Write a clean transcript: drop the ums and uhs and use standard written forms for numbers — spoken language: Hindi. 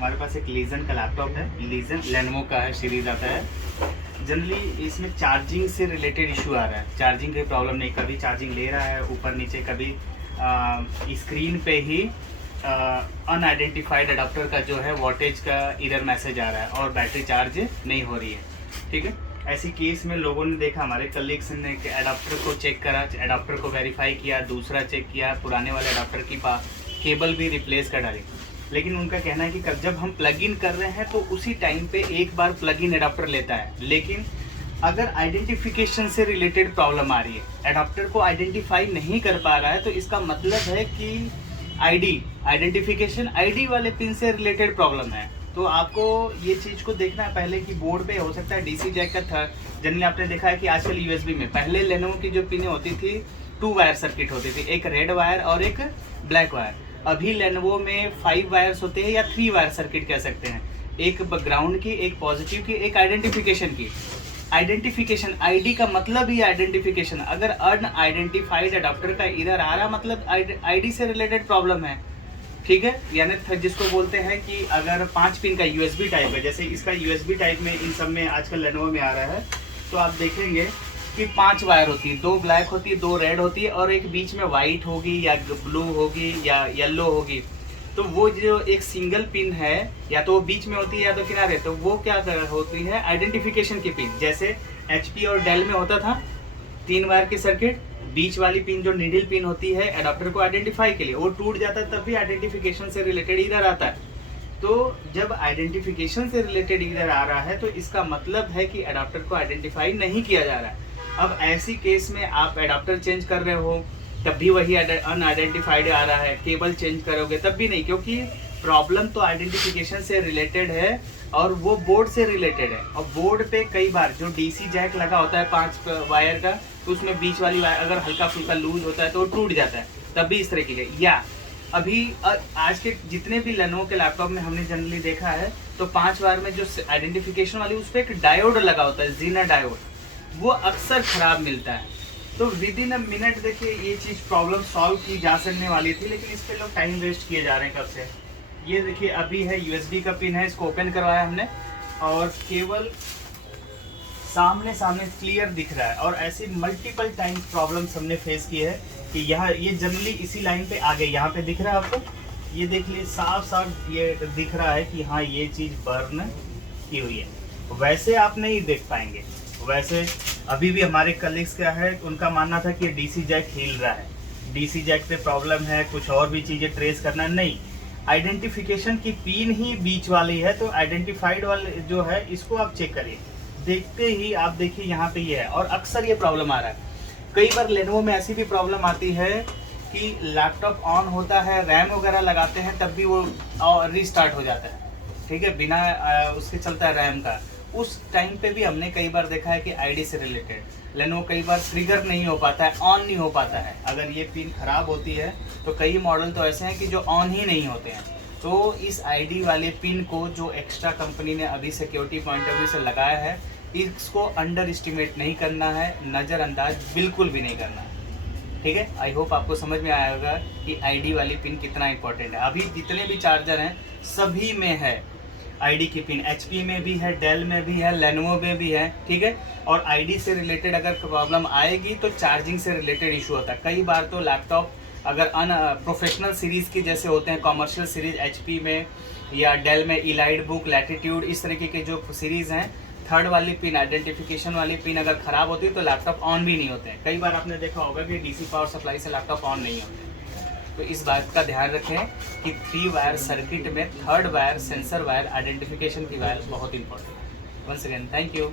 हमारे पास एक लीजन का लैपटॉप है। लीजन लेनोवो का है, सीरीज आता है। जनरली इसमें चार्जिंग से रिलेटेड इशू आ रहा है। चार्जिंग की प्रॉब्लम नहीं, कभी चार्जिंग ले रहा है ऊपर नीचे, कभी स्क्रीन पे ही अनआइडेंटिफाइड अडाप्टर का जो है वोल्टेज का एरर मैसेज आ रहा है और बैटरी चार्ज नहीं हो रही है। ठीक है, ऐसी केस में लोगों ने देखा, हमारे कलीग्स ने अडाप्टर को चेक करा, अडाप्टर को वेरीफाई किया, दूसरा चेक किया, पुराने वाले अडाप्टर की केबल भी रिप्लेस कर डाली। लेकिन उनका कहना है कि जब हम प्लग इन कर रहे हैं तो उसी टाइम पे एक बार प्लग इन अडाप्टर लेता है, लेकिन अगर आइडेंटिफिकेशन से रिलेटेड प्रॉब्लम आ रही है, अडाप्टर को आइडेंटिफाई नहीं कर पा रहा है, तो इसका मतलब है कि आइडेंटिफिकेशन आईडी वाले पिन से रिलेटेड प्रॉब्लम है। तो आपको ये चीज़ को देखना है पहले कि बोर्ड पे हो सकता है डीसी जैक का था। जनरली आपने देखा है कि आजकल यूएसबी में, पहले लेनोवो की जो पिनें होती थी 2 वायर सर्किट होती थी, एक रेड वायर और एक ब्लैक वायर। अभी लेनोवो में 5 वायर्स होते हैं या 3 वायर सर्किट कह सकते हैं, एक ग्राउंड की, एक पॉजिटिव की, एक आइडेंटिफिकेशन की। आइडेंटिफिकेशन आईडी का मतलब ही आइडेंटिफिकेशन। अगर अनआइडेंटिफाइड अडाप्टर का एरर आ रहा मतलब आईडी से रिलेटेड प्रॉब्लम है। ठीक है, यानी जिसको बोलते हैं कि अगर 5 पिन का यूएसबी टाइप है, जैसे इसका यूएसबी टाइप में इन सब में आजकल लेनोवो में आ रहा है, तो आप देखेंगे कि 5 वायर होती है, 2 ब्लैक होती है, 2 रेड होती है और एक बीच में वाइट होगी या ब्लू होगी या येलो होगी। तो वो जो एक सिंगल पिन है, या तो वो बीच में होती है या तो किनारे, तो वो क्या होती है आइडेंटिफिकेशन की पिन। जैसे एचपी और डेल में होता था 3 वायर की सर्किट, बीच वाली पिन जो नीडल पिन होती है अडॉप्टर को आइडेंटिफाई के लिए, वो टूट जाता है तब भी आइडेंटिफिकेशन से रिलेटेड इधर आता है। तो जब आइडेंटिफिकेशन से रिलेटेड इधर आ रहा है तो इसका मतलब है कि अडॉप्टर को आइडेंटिफाई नहीं किया जा रहा है। अब ऐसी केस में आप अडॉप्टर चेंज कर रहे हो तब भी वही अनआइडेंटिफाइड आ रहा है, केबल चेंज करोगे तब भी नहीं, क्योंकि प्रॉब्लम तो आइडेंटिफिकेशन से रिलेटेड है और वो बोर्ड से रिलेटेड है। और बोर्ड पे कई बार जो डीसी जैक लगा होता है 5 वायर का, तो उसमें बीच वाली वायर अगर हल्का फुल्का लूज होता है तो वो टूट जाता है, तब भी इस तरीके के। या अभी आज के जितने भी लेनोवो के लैपटॉप में हमने जनरली देखा है तो 5 वायर में जो आइडेंटिफिकेशन वाली उस पर एक डायोड लगा होता है, जीना डायोड, वो अक्सर खराब मिलता है। तो विद इन अ मिनट देखिए ये चीज़ प्रॉब्लम सॉल्व की जा सकने वाली थी, लेकिन इस पे लोग टाइम वेस्ट किए जा रहे हैं कब से। ये देखिए अभी है यूएसबी का पिन है, इसको ओपन करवाया हमने और केवल सामने क्लियर दिख रहा है। और ऐसी मल्टीपल टाइम प्रॉब्लम्स हमने फेस की है कि यहाँ ये जनरली इसी लाइन पे आगे यहाँ पे दिख रहा है आपको, ये देख लिए साफ ये दिख रहा है कि हाँ ये चीज़ बर्न की हुई है। वैसे आप नहीं देख पाएंगे। वैसे अभी भी हमारे कलीग्स क्या है, उनका मानना था कि डीसी जैक हिल रहा है, डीसी जैक पे प्रॉब्लम है, कुछ और भी चीज़ें ट्रेस करना नहीं, आइडेंटिफिकेशन की पिन ही बीच वाली है। तो आइडेंटिफाइड वाले जो है इसको आप चेक करिए, देखते ही आप देखिए यहाँ पे ये है। और अक्सर ये प्रॉब्लम आ रहा है। कई बार लेनोवो में ऐसी भी प्रॉब्लम आती है कि लैपटॉप ऑन होता है, रैम वगैरह लगाते हैं तब भी वो रीस्टार्ट हो जाता है। ठीक है, बिना उसके चलता है रैम का। उस टाइम पे भी हमने कई बार देखा है कि आईडी से रिलेटेड लेनोवो कई बार ट्रिगर नहीं हो पाता है, ऑन नहीं हो पाता है। अगर ये पिन खराब होती है तो कई मॉडल तो ऐसे हैं कि जो ऑन ही नहीं होते हैं। तो इस आईडी वाले पिन को जो एक्स्ट्रा कंपनी ने अभी सिक्योरिटी पॉइंट ऑफ व्यू से लगाया है, इसको अंडर एस्टिमेट नहीं करना है, नज़रअंदाज बिल्कुल भी नहीं करना है। ठीक है, आई होप आपको समझ में आया होगा कि आईडी वाली पिन कितना इंपॉर्टेंट है। अभी जितने भी चार्जर हैं सभी में है आईडी की पिन, एचपी में भी है, डेल में भी है, लेनोवो में भी है। ठीक है, और आईडी से रिलेटेड अगर प्रॉब्लम आएगी तो चार्जिंग से रिलेटेड इशू होता है। कई बार तो लैपटॉप अगर प्रोफेशनल सीरीज़ के जैसे होते हैं, कॉमर्शियल सीरीज़ एचपी में या डेल में, इलाइट बुक, लैटिट्यूड, इस तरीके के जो सीरीज़ हैं, थर्ड वाली पिन, आइडेंटिफिकेशन वाली पिन अगर ख़राब होती है तो लैपटॉप ऑन भी नहीं होते हैं। कई बार आपने देखा होगा कि डीसी पावर सप्लाई से लैपटॉप ऑन नहीं होते। तो इस बात का ध्यान रखें कि 3 वायर सर्किट में third wire, sensor wire, identification की वायर बहुत इंपॉर्टेंट है। Once again thank you.